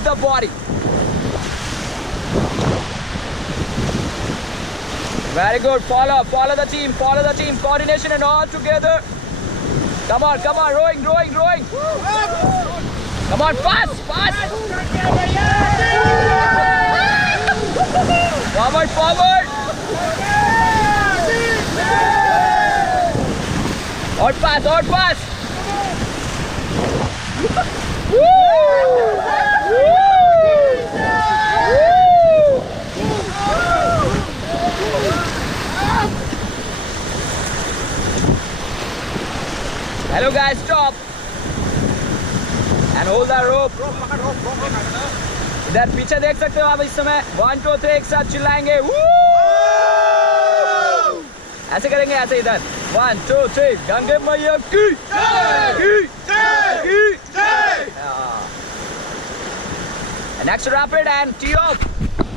Move the body. Very good. Follow the team. Coordination and all together. Come on, rowing. Come on, fast. Forward. Out pass. Hello guys, stop and hold the rope. इधर पीछे देख सकते हो आप इस समय 1 2 3 एक साथ चिल्लाएंगे। ऐसे करेंगे, ऐसे इधर 1 2 3 गंगे मैया की जय। Next rapid and tee off.